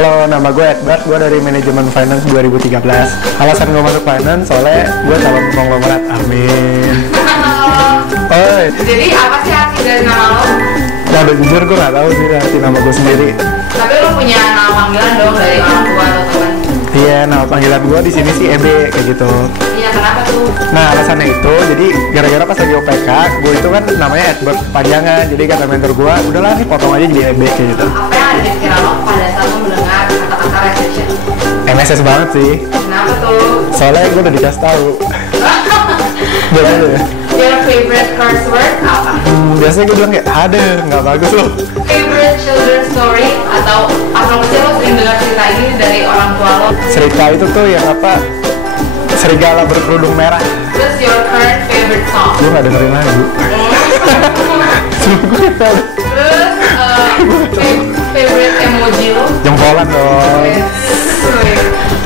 Halo, nama gue Edward, gue dari manajemen finance 2013. Alasan gue masuk finance soalnya gue calon konglomerat, amin. Oi. Jadi apa sih arti dari nama lo? Nah, jujur gue gak tahu sih arti nama gue sendiri. Tapi lo punya nama panggilan dong dari orang tua atau teman? Iya, nama panggilan gue di sini sih EB kayak gitu. Iya, kenapa tuh? Nah, alasannya itu, jadi gara-gara pas lagi OPK, gue itu kan namanya Edward panjangan. Jadi kata mentor gue, udahlah nih potong aja jadi EB kayak gitu. Apa yang ada di pikiran lo pada saat lo mendengar kata-kata recession? MSS banget sih. Kenapa tuh? Soalnya gue udah dikasih tahu. Biasanya ya. Your favorite curse word apa? Biasanya gue bilang kayak, ada, nggak bagus loh. Favorite children's story atau apa sih lo sering dengar cerita ini dari orang tua lo? Cerita itu tuh yang apa, serigala berkerudung merah. What's your current favorite song? Gue nggak dengerin lagu. Gue nggak tahu. Terus favorite emoji lo? Jempolan dong.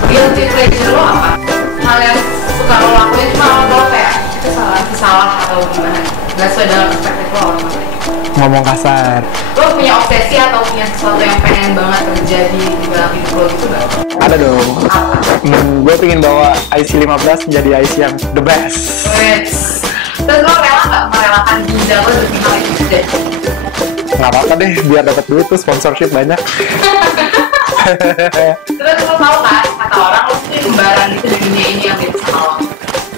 Guilty pleasure lo apa? Hal yang suka lo lakuin cuma lo kayak itu salah atau gimana? Gak sesuai dengan perspektif lo orang lain. Ngomong kasar. Lo punya obsesi atau punya sesuatu yang pengen banget terjadi di dalam hidup lo gitu gak? Ada dong. Apa? Gue pengen bawa IC15 jadi IC yang the best. Terus lo rela gak merelakan ginjal lo demi hal itu terjadi? Nggak apa-apa deh, biar dapat duit tuh sponsorship banyak. Terus lo tau kan, kata orang lo tuh kembaran gitu di dunia ini yang mirip sama lo.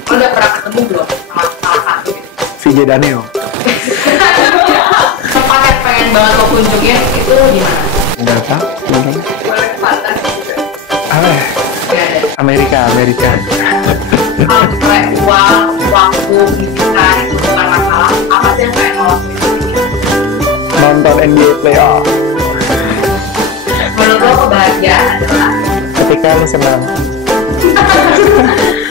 Lo udah pernah ketemu belum sama salah satu gitu? VJ Daniel. Tempat yang pengen banget lo kunjungin itu gimana? Nggak tahu. Boleh kesempatan juga. Apa ya? Gak ada. Amerika. Kalau kayak uang, waktu, pendidikan itu bukan masalah. Apa sih yang pengen lo lakuin? Nonton NBA playoff. Menurut lo kebahagiaan adalah Ketika lu senang.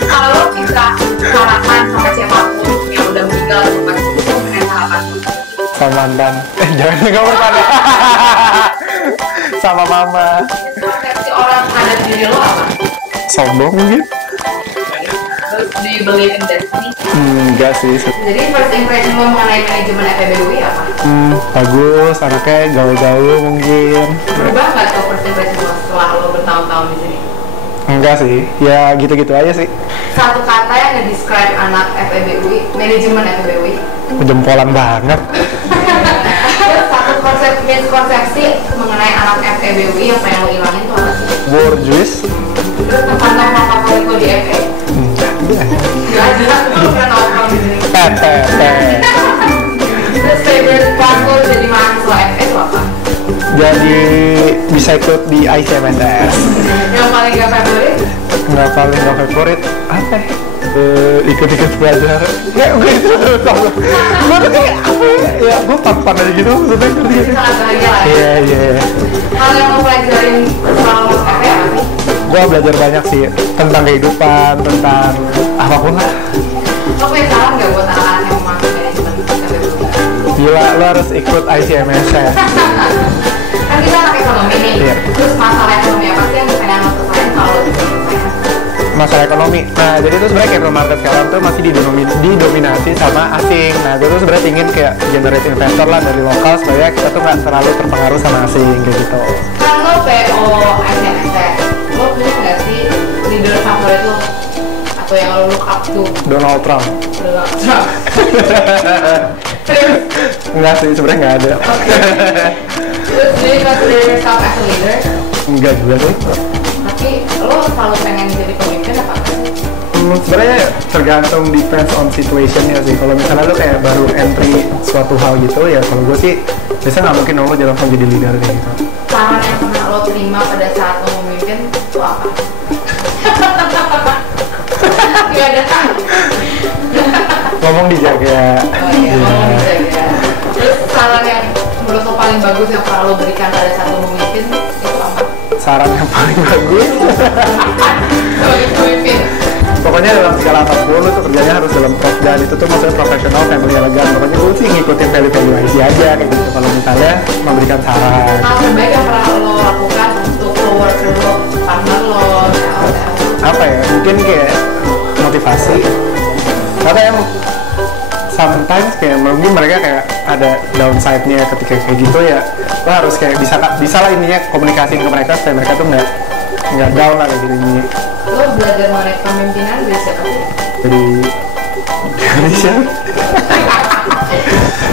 kalau lo bisa sarapan sama siapapun yang udah meninggal atau masih hidup, pengen sarapan Sama mantan. Jangan ngomong tadi. Sama mama. persepsi orang terhadap diri lo apa? Sombong mungkin? Terus do you believe in destiny? Enggak sih. Jadi first impression lo mengenai manajemen FEBUI apa? Bagus, anaknya gaul-gaul mungkin. Berubah nggak tuh first impression lo setelah lo bertahun-tahun di sini? Enggak sih, ya gitu-gitu aja sih. Satu kata yang nge-describe anak FEBUI, manajemen FEBUI. Jempolan banget. Terus satu miskonsepsi mengenai anak FEBUI yang pengen lo ilangin tuh apa sih? Borjuis. Terus tempat-tempat favorit lo di FE? Gak ada, lo pernah nongkrong di sini. Teh. Terus favorite part lo jadi mahasiswa FE itu apa? Jadi bisa ikut di ICMSS. Yang paling gak favorit? Nggak paling nggak favorit apa ya? Ikut-ikut belajar. Ya gue itu tau. Gue tuh kayak apa ya? Ya gue pan-pan aja gitu. Maksudnya ikut-ikut. Sangat bahagia lah ya. Iya. Hal yang lo pelajarin selama lo FE apa sih? Gue belajar banyak sih tentang kehidupan, tentang apapun lah. Lo punya saran gak buat anak-anak yang mau masuk manajemen FEBUI? Gila, lo harus ikut ICMSS. Kan kita anak ekonomi nih. Iya. Terus masalah ekonomi apa sih yang pengen lo selesaiin kalau lo bisa selesaikan? Masalah ekonomi. Nah, jadi tuh sebenarnya capital market sekarang tuh masih didominasi sama asing. Nah, gue tuh sebenarnya ingin kayak generate investor lah dari lokal supaya kita tuh nggak terlalu terpengaruh sama asing kayak gitu. Kan lo PO ICMSS, lo punya nggak sih leader favorit lo? Atau yang lo look up to? Donald Trump. Donald Trump. Terus, Enggak sih, sebenarnya nggak ada. terus do you consider yourself as a leader? Enggak juga sih. Tapi lo selalu pengen jadi pemimpin apa? Sebenarnya tergantung depends on situationnya sih. Kalau misalnya lo kayak baru entry suatu hal gitu ya, kalau gue sih biasanya nggak mungkin lo jadi langsung jadi leader kayak gitu. Saran yang pernah lo terima pada saat lo memimpin itu apa? Gak ada. Ngomong dijaga. Oh iya, ngomong dijaga. Terus saran yang menurut lo paling bagus yang pernah lo berikan pada saat lo memimpin itu apa? Saran yang paling bagus. Sebagai pemimpin. Pokoknya dalam segala apapun lo tuh kerjanya harus dalam dan itu tuh maksudnya profesional, family elegan. Pokoknya gue sih ngikutin value-value IC aja kayak gitu. Kalau misalnya memberikan saran. Hal terbaik yang pernah lo lakukan untuk coworker lo, partner lo, Apa ya? Mungkin kayak motivasi. Karena yang sometimes kayak mungkin mereka kayak ada downside-nya ketika kayak gitu ya, lo harus kayak bisa lah intinya komunikasiin ke mereka supaya mereka tuh nggak down lah kayak gitu ini. Lo belajar mengenai kepemimpinan dari siapa sih? Dari siapa?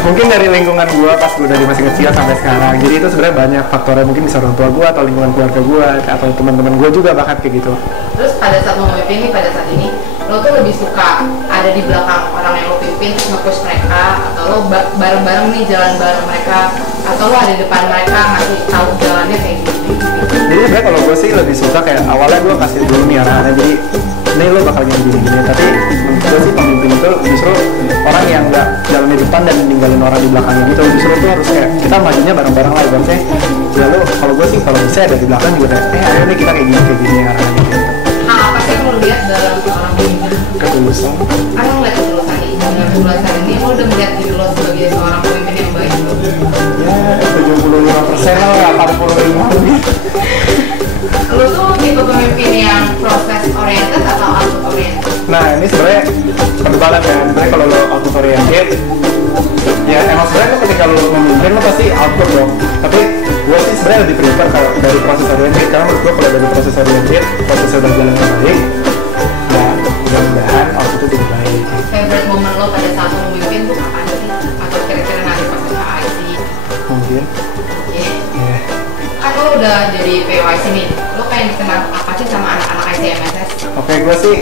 Mungkin dari lingkungan gue pas gue dari masih kecil sampai sekarang. Jadi itu sebenarnya banyak faktornya, mungkin bisa orang tua gue atau lingkungan keluarga gue atau teman-teman gue juga bahkan kayak gitu. Terus pada saat lo memimpin nih, pada saat ini lo tuh lebih suka ada di belakang orang yang lo pimpin terus nge-push mereka, atau lo bareng-bareng nih jalan bareng mereka, atau lo ada di depan mereka ngasih tahu jalannya kayak gitu? Jadi sebenarnya kalau gue sih lebih suka kayak awalnya gue kasih dulu nih arahannya, jadi ini lo bakal gini-gini, tapi menurut gue sih pemimpin itu justru orang yang nggak jalan di depan dan ninggalin orang di belakangnya gitu. Justru tuh harus kayak kita majunya bareng-bareng lah, ibaratnya ya lo kalau gue sih kalau bisa ada di belakang juga kayak ayo nih kita kayak gini arahannya gitu. Nah, apa sih yang lo lihat dalam seorang pemimpin? Ketulusan. Apa lo ngeliat ketulusan ini? Dengan ketulusan ini lo udah melihat diri lo sebagai seorang pemimpin yang baik gitu? Ya 75% lah, 45%. Lu tuh tipe pemimpin yang proses oriented atau output oriented? Nah ini sebenarnya perdebalan kan. Sebenarnya kalau lo output oriented, ya emang sebenarnya lo ketika lo memimpin lo pasti output dong. Tapi gue sih sebenarnya lebih prefer kalau dari proses oriented, karena menurut gue kalau dari proses oriented, prosesnya udah jalan dengan baik, ya mudah-mudahan output itu lebih baik. Favorite moment lo pada saat lo memimpin tuh kapan sih? Atau kira-kira nanti pas PYC? Mungkin. Yeah. Kan lo udah jadi PYC nih, lo pengen dikenal apa sih sama anak-anak ICMSS? Oke, gue sih,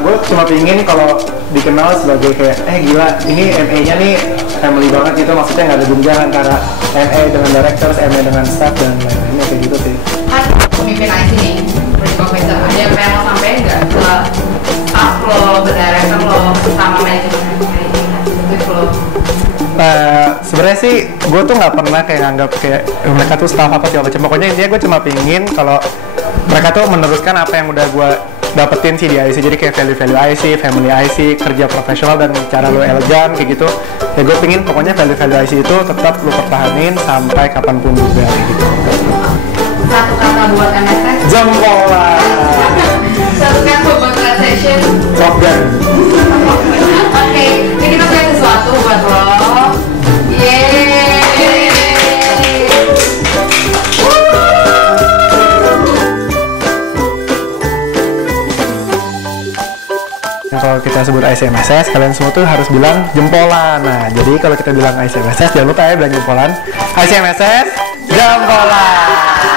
gue cuma pingin kalau dikenal sebagai kayak, gila, ini MA-nya nih family banget gitu, maksudnya nggak ada jenjang antara MA dengan directors, MA dengan staff, dan lain-lainnya kayak gitu sih. Kan pemimpin IC nih, profesor, ada yang pengen lo sampein nggak ke staff lo, ke director lo, sama manajemen lo? Sebenarnya sih gue tuh nggak pernah kayak nganggap kayak mereka tuh staff apa segala macam. Pokoknya intinya gue cuma pingin kalau mereka tuh meneruskan apa yang udah gue dapetin sih di IC. Jadi kayak value-value IC, family IC, kerja profesional dan cara lo elegan kayak gitu. Ya gue pingin pokoknya value-value IC itu tetap lo pertahanin sampai kapanpun juga kayak gitu. Satu kata buat MSS? Jempolan. Satu kata buat session? Shotgun. Oke, ini kita punya sesuatu buat lo. Yeay. Kalau kita sebut ICMSS, kalian semua tuh harus bilang jempolan. Nah, jadi kalau kita bilang ICMSS, jangan lupa ya bilang jempolan. ICMSS, jempolan.